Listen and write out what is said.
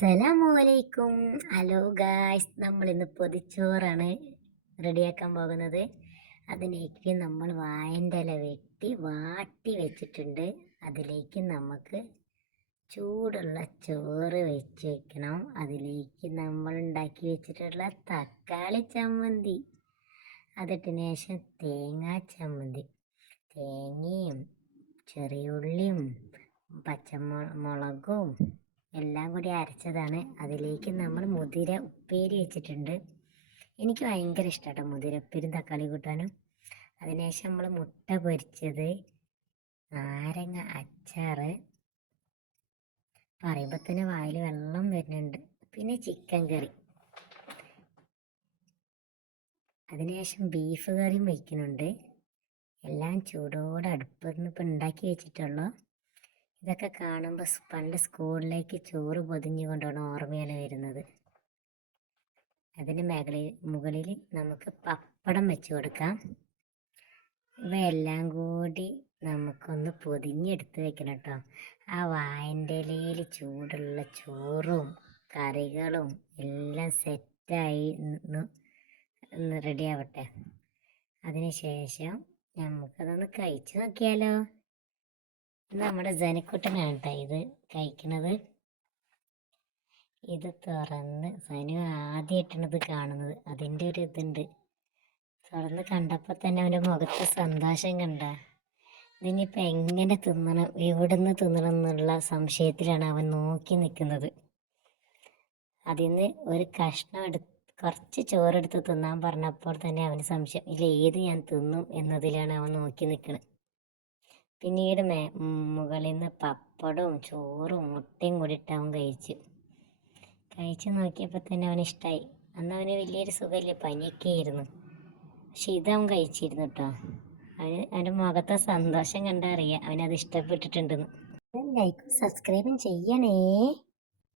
അസ്സലാമലൈക്കും hello guys നമ്മൾ ഇന്ന് പൊതിച്ചോറാണ് റെഡിയാക്കാൻ പോകുന്നത്. അതിലേക്ക് നമ്മൾ വായന്റെ ഇല വെട്ടി വാട്ടി വെച്ചിട്ടുണ്ട്. അതിലേക്ക് നമുക്ക് ചൂടുള്ള ചോറ് വെച്ച് വെക്കണം. അതിലേക്ക് നമ്മൾ ഉണ്ടാക്കി വെച്ചിട്ടുള്ള തക്കാളി ചമ്മന്തി. അതിട്ടിന് ശേഷം തേങ്ങാ ചമ്മന്തി. തേങ്ങയും ചെറിയ ഉള്ളിയും പച്ചമുളകും എല്ലാം കൂടി അരച്ചതാണ്. അതിലേക്ക് നമ്മൾ മുതിര ഉപ്പേരി വെച്ചിട്ടുണ്ട്. എനിക്ക് ഭയങ്കര ഇഷ്ടമാണ് മുതിര ഉപ്പേരും തക്കാളി കൂട്ടാനും. അതിനുശേഷം നമ്മൾ മുട്ട പൊരിച്ചത് നാരങ്ങ അച്ചാറ്. പറയുമ്പോൾ തന്നെ വായിൽ വെള്ളം വരുന്നുണ്ട്. പിന്നെ ചിക്കൻ കറി. അതിനുശേഷം ബീഫ് കറിയും വയ്ക്കുന്നുണ്ട് എല്ലാം ചൂടോടെ അടുപ്പിൽ നിന്ന് ഇപ്പം ഉണ്ടാക്കി വെച്ചിട്ടുള്ളൂ. ഇതൊക്കെ കാണുമ്പോൾ പണ്ട് സ്കൂളിലേക്ക് ചോറ് പൊതിഞ്ഞു കൊണ്ടുപോകണ ഓർമ്മയാണ് വരുന്നത്. അതിന് മേഖലയിൽ മുകളിൽ നമുക്ക് പപ്പടം വെച്ച് കൊടുക്കാം. ഇവയെല്ലാം കൂടി നമുക്കൊന്ന് പൊതിഞ്ഞെടുത്ത് വെക്കണം കേട്ടോ ആ വായന്റെ ഇലയിൽ ചൂടുള്ള ചോറും കറികളും എല്ലാം സെറ്റായി റെഡിയാവട്ടെ റെഡി ആവട്ടെ. അതിന് ശേഷം നമുക്കതൊന്ന് കഴിച്ചു നോക്കിയാലോ. നമ്മുടെ ജനക്കുട്ടനാണ് കേട്ടോ ഇത് കഴിക്കണത്. ഇത് തുറന്ന് സനു ആദ്യമായിട്ടാണ് ഇത് കാണുന്നത്. അതിന്റെ ഒരു ഇതുണ്ട്. തുറന്ന് കണ്ടപ്പോൾ തന്നെ അവന്റെ മുഖത്ത് സന്തോഷം കണ്ട. ഇതിനിപ്പോൾ എങ്ങനെ തിന്നണം? എവിടെ നിന്ന് തിന്നണം എന്നുള്ള സംശയത്തിലാണ് അവൻ നോക്കി നിൽക്കുന്നത്. അതിൽ നിന്ന് ഒരു കഷ്ണം എടുത്ത് കുറച്ച് ചോറെടുത്ത് തിന്നാൻ പറഞ്ഞപ്പോൾ തന്നെ അവന് സംശയം ഇല്ല ഏത് ഞാൻ തിന്നും? എന്നതിലാണ് അവൻ നോക്കി നിൽക്കുന്നത് പിന്നീട് മേ മുകളിൽ നിന്ന് പപ്പടവും ചോറും മുട്ടയും കൂടി ഇട്ട് അവൻ കഴിച്ചു. കഴിച്ച് നോക്കിയപ്പോൾ തന്നെ അവന് ഇഷ്ടമായി അന്ന് അവന് വലിയൊരു സുഖമില്ല പനിയൊക്കെ ആയിരുന്നു പക്ഷെ ഇത് അവൻ കഴിച്ചിരുന്നു കേട്ടോ അവന് അവന്റെ മുഖത്തെ സന്തോഷം കണ്ടറിയാം. അവനത് ഇഷ്ടപ്പെട്ടിട്ടുണ്ടെന്ന്. ലൈക്കും സബ്സ്ക്രൈബും ചെയ്യണേ.